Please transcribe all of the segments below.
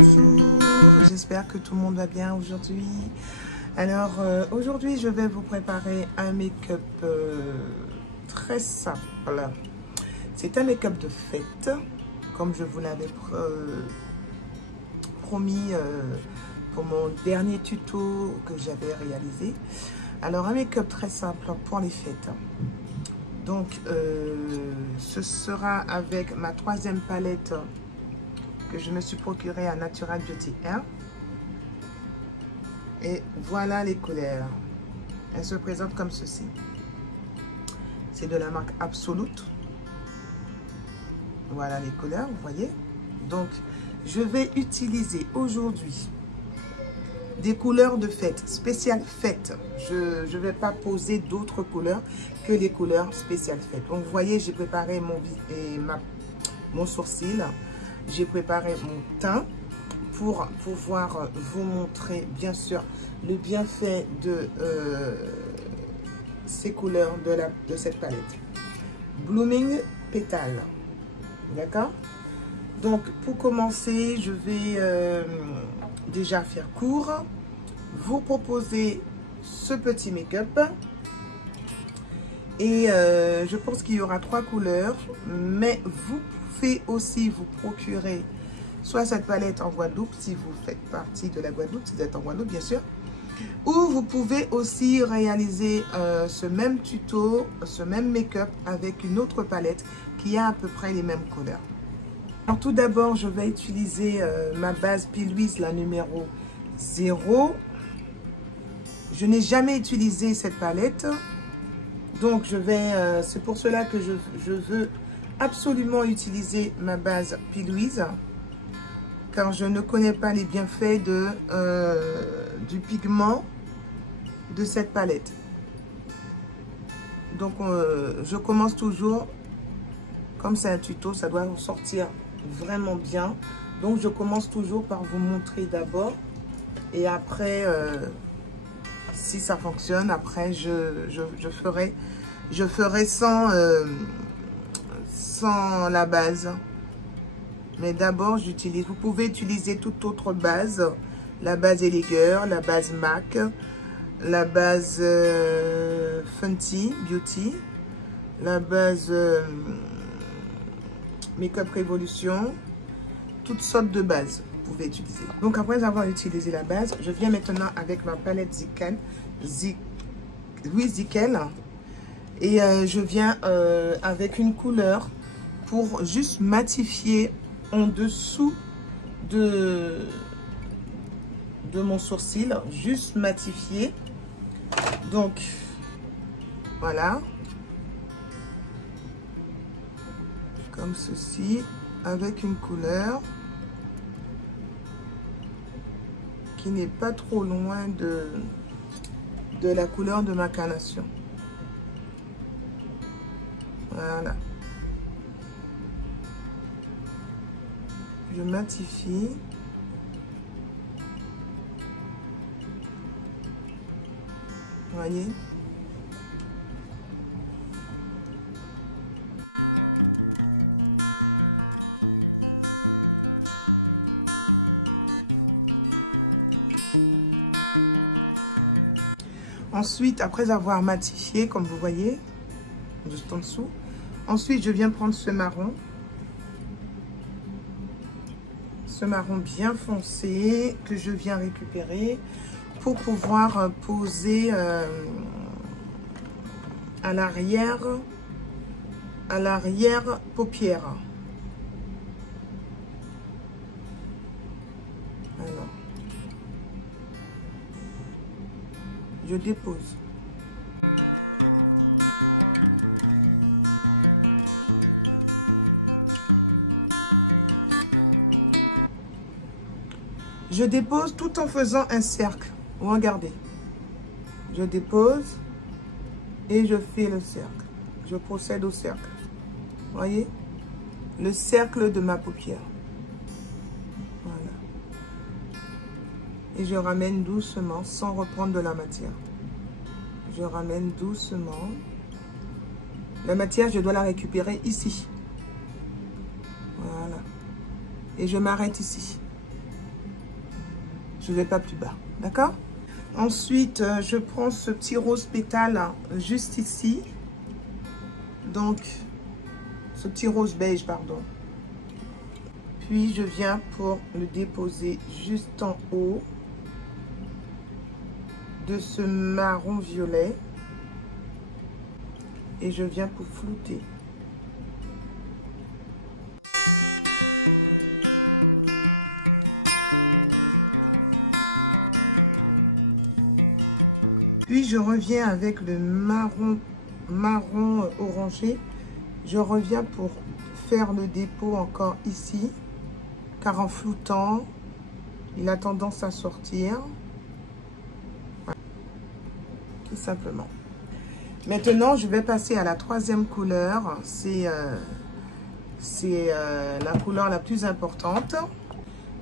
Bonjour, j'espère que tout le monde va bien aujourd'hui. Alors aujourd'hui je vais vous préparer un make-up très simple. C'est un make-up de fête, comme je vous l'avais promis pour mon dernier tuto que j'avais réalisé. Alors un make-up très simple pour les fêtes. Donc ce sera avec ma troisième palette que je me suis procurée à Natural Beauty Air. Et voilà les couleurs. Elles se présentent comme ceci. C'est de la marque Absolute. Voilà les couleurs, vous voyez. Donc je vais utiliser aujourd'hui des couleurs de fête, spéciales fête. Je ne vais pas poser d'autres couleurs que les couleurs spéciales fête. Donc vous voyez, j'ai préparé mon sourcil. J'ai préparé mon teint pour pouvoir vous montrer bien sûr le bienfait de ces couleurs de cette palette. Blooming Pétale. D'accord? Donc pour commencer, je vais déjà faire court. Vous proposer ce petit make-up. Et je pense qu'il y aura 3 couleurs. Mais vous pouvez aussi vous procurer soit cette palette en Guadeloupe, si vous faites partie de la Guadeloupe, si vous êtes en Guadeloupe bien sûr, ou vous pouvez aussi réaliser ce même tuto, ce même make-up avec une autre palette qui a à peu près les mêmes couleurs. Alors tout d'abord, je vais utiliser ma base P-Louise, la numéro 0. Je n'ai jamais utilisé cette palette, donc c'est pour cela que je veux absolument utiliser ma base P-Louise, car je ne connais pas les bienfaits du pigment de cette palette. Donc je commence toujours, comme c'est un tuto, ça doit sortir vraiment bien. Donc je commence toujours par vous montrer d'abord, et après si ça fonctionne, après je ferai sans la base. Mais d'abord, vous pouvez utiliser toute autre base. La base Elegeur, la base MAC, la base Fenty Beauty, la base Makeup Revolution. Toutes sortes de bases vous pouvez utiliser. Donc après avoir utilisé la base, je viens maintenant avec ma palette Zickel. Et je viens avec une couleur pour juste matifier en dessous de mon sourcil, juste matifier. Donc voilà, comme ceci, avec une couleur qui n'est pas trop loin de la couleur de ma carnation. Voilà. Je matifie. Voyez. Ensuite, après avoir matifié, comme vous voyez, juste en dessous, ensuite je viens prendre ce marron bien foncé que je viens récupérer pour pouvoir poser à l'arrière paupière. Alors, je dépose. Je dépose tout en faisant un cercle. Regardez. Je dépose et je fais le cercle. Je procède au cercle. Voyez? Le cercle de ma paupière. Voilà. Et je ramène doucement sans reprendre de la matière. Je ramène doucement. La matière, je dois la récupérer ici. Voilà. Et je m'arrête ici. Je ne vais pas plus bas. D'accord? Ensuite, je prends ce petit rose pétale juste ici. Donc, ce petit rose beige, pardon. Puis, je viens pour le déposer juste en haut de ce marron violet. Et je viens pour flouter. Puis je reviens avec le marron orangé. Je reviens pour faire le dépôt encore ici. Car en floutant, il a tendance à sortir. Voilà. Tout simplement. Maintenant, je vais passer à la troisième couleur. C'est la couleur la plus importante.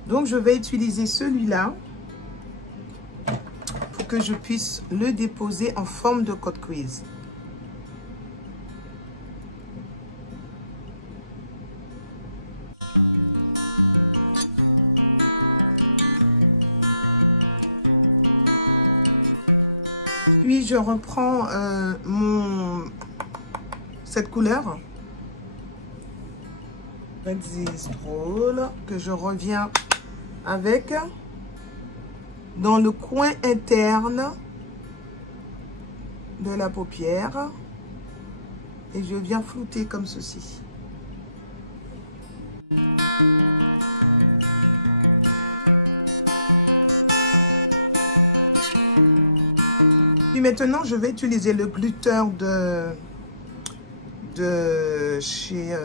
Donc, je vais utiliser celui-là pour que je puisse le déposer en forme de côte quiz. Puis, je reprends cette couleur. Red Stroll, que je reviens avec dans le coin interne de la paupière. Et je viens flouter comme ceci. Puis maintenant, je vais utiliser le glitter de chez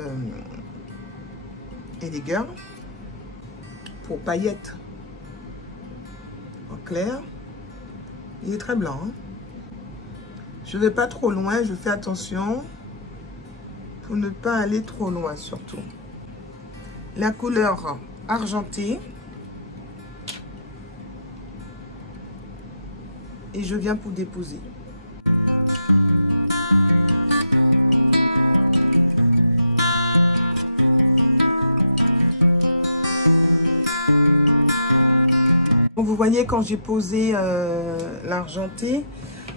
Elegir pour paillettes en clair. Il est très blanc. Hein? Je ne vais pas trop loin, je fais attention pour ne pas aller trop loin surtout. La couleur argentée. Et je viens pour déposer. Vous voyez quand j'ai posé l'argenté,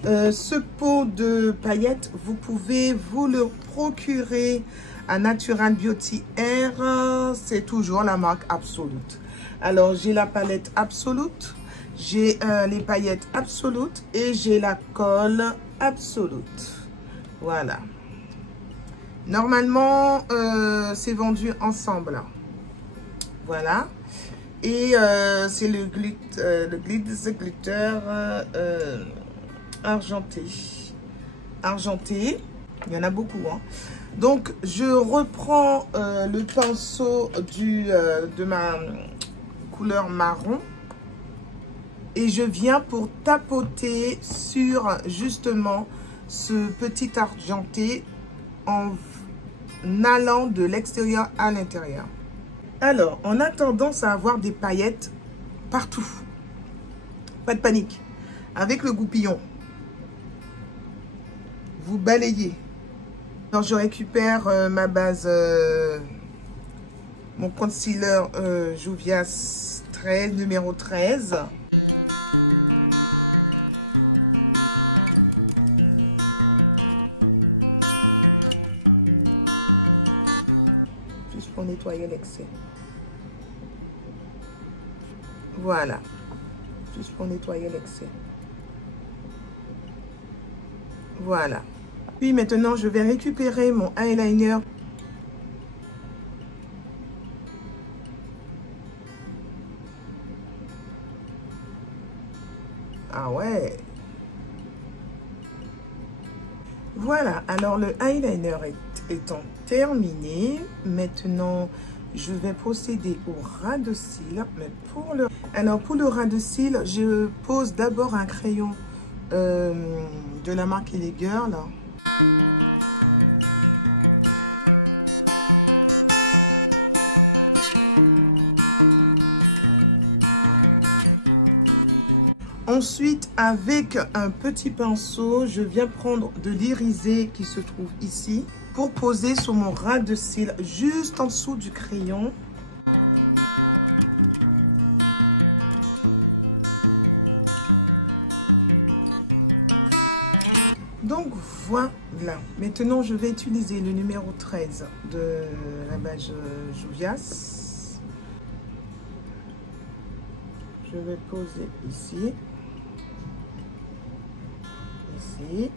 ce pot de paillettes, vous pouvez vous le procurer à Natural Beauty Air. C'est toujours la marque Absolute. Alors j'ai la palette Absolute. J'ai les paillettes Absolute et j'ai la colle Absolute. Voilà. Normalement, c'est vendu ensemble. Voilà. Et c'est le glitter argenté. Argenté. Il y en a beaucoup. Hein. Donc, je reprends le pinceau de ma couleur marron. Et je viens pour tapoter sur justement ce petit argenté en allant de l'extérieur à l'intérieur. Alors, on a tendance à avoir des paillettes partout. Pas de panique. Avec le goupillon, vous balayez. Alors, je récupère ma base, mon concealer Juvia's 13, numéro 13. Juste pour nettoyer l'excès. Voilà. Juste pour nettoyer l'excès. Voilà. Puis maintenant, je vais récupérer mon eyeliner. Ah ouais. Voilà. Alors, le eyeliner étant terminé, maintenant, je vais procéder au ras de cils. Mais pour le ras de cils, je pose d'abord un crayon de la marque Elegir, là. Ensuite, avec un petit pinceau, je viens prendre de l'irisé qui se trouve ici pour poser sur mon ras de cils, juste en dessous du crayon. Donc voilà, maintenant je vais utiliser le numéro 13 de la base Juvias. Je vais poser ici, ici.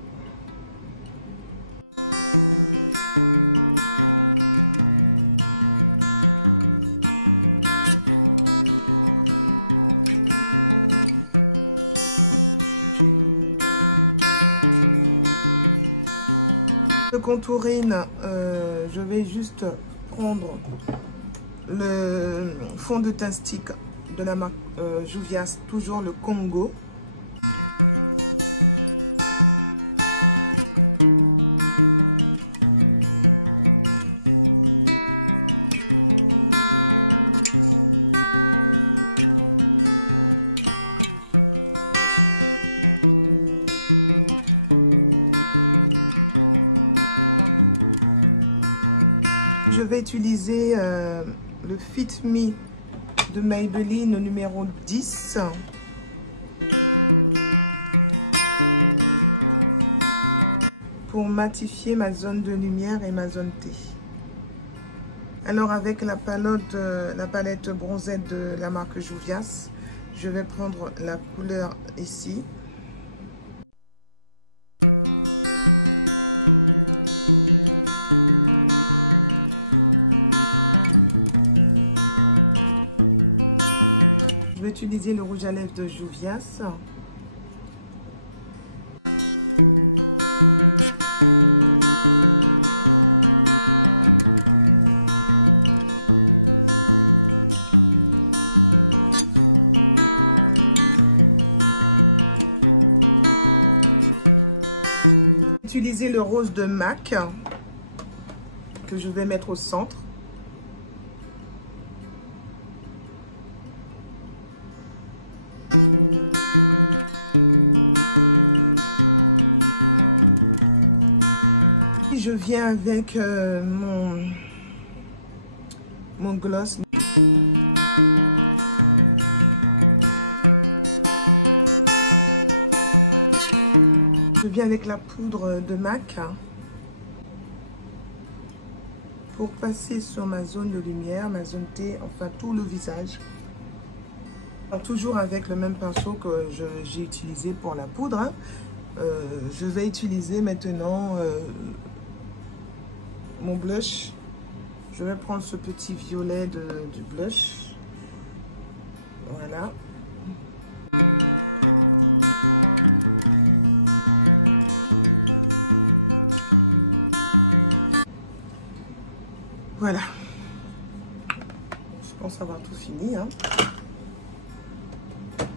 Le contouring, je vais juste prendre le fond de teint stick de la marque Juvias, toujours le Congo. Je vais utiliser le Fit Me de Maybelline numéro 10. Pour matifier ma zone de lumière et ma zone T. Alors avec la palette bronzette de la marque Juvias, je vais prendre la couleur ici. Je vais utiliser le rouge à lèvres de Juvias. Utiliser le rose de MAC que je vais mettre au centre. Je viens avec mon gloss. Je viens avec la poudre de MAC pour passer sur ma zone de lumière, ma zone T, enfin tout le visage. Toujours avec le même pinceau que j'ai utilisé pour la poudre. Hein. Je vais utiliser maintenant mon blush. Je vais prendre ce petit violet du blush. Voilà. Voilà. Je pense avoir tout fini. Hein.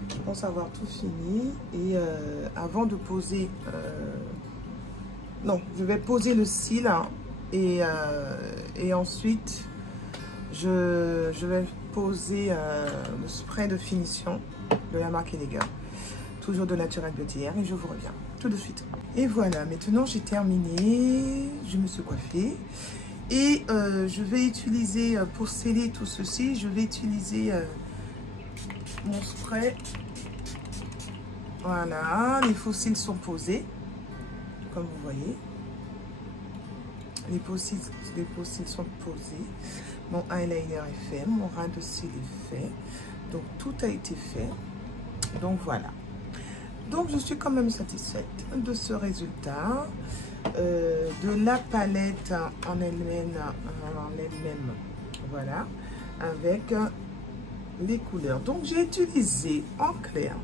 Je pense avoir tout fini. Et avant de poser... non, je vais poser le cil. Hein, et ensuite, je vais poser le spray de finition de la marque Elegant. Toujours de Natural Beauty Air. Et je vous reviens tout de suite. Et voilà, maintenant j'ai terminé. Je me suis coiffée. Et je vais utiliser, pour sceller tout ceci, je vais utiliser mon spray. Voilà, les faux cils sont posés, comme vous voyez. Les faux cils sont posés. Mon eyeliner est fait, mon ras de cils est fait. Donc tout a été fait. Donc voilà. Donc je suis quand même satisfaite de ce résultat. De la palette en elle-même, voilà, avec les couleurs. Donc j'ai utilisé en clair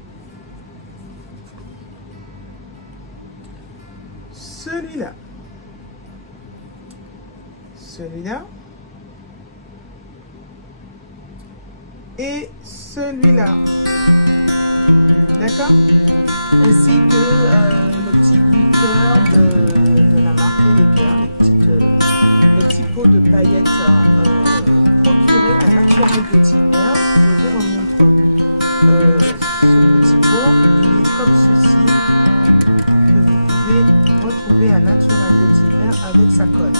celui-là, et celui-là, d'accord, ainsi que le petit glitter de la marque Elegant, le petit pot de paillettes procuré à Natural Beauty Air. Je vous remontre ce petit pot, il est comme ceci, que vous pouvez retrouver à Natural Beauty Air avec sa colle.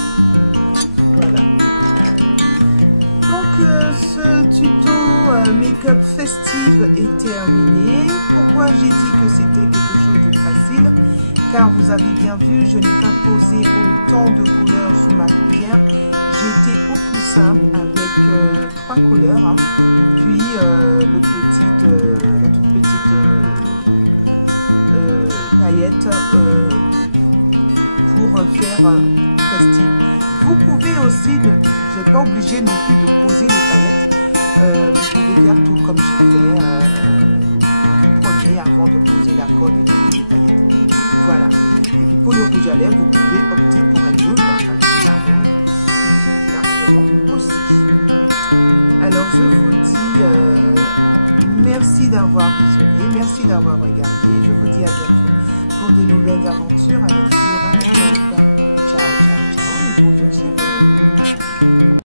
Voilà. Donc ce tuto make-up festive est terminé. Pourquoi j'ai dit que c'était quelque chose de facile? car vous avez bien vu, je n'ai pas posé autant de couleurs sous ma paupière. J'ai été au plus simple avec 3 couleurs, hein. Puis la toute petite paillette pour faire festive. Vous pouvez aussi, vous n'êtes pas obligé non plus de poser les paillettes. Vous pouvez faire tout comme j'ai fait. Vous prenez avant de poser la colle et les paillettes. Voilà. Et puis pour le rouge à lèvres, vous pouvez opter pour un nude, un petit marron, suffit largement aussi. Alors je vous dis merci d'avoir visionné, merci d'avoir regardé. Je vous dis à bientôt pour de nouvelles aventures avec Flora. Ciao, ciao, ciao et bonjour chez vous.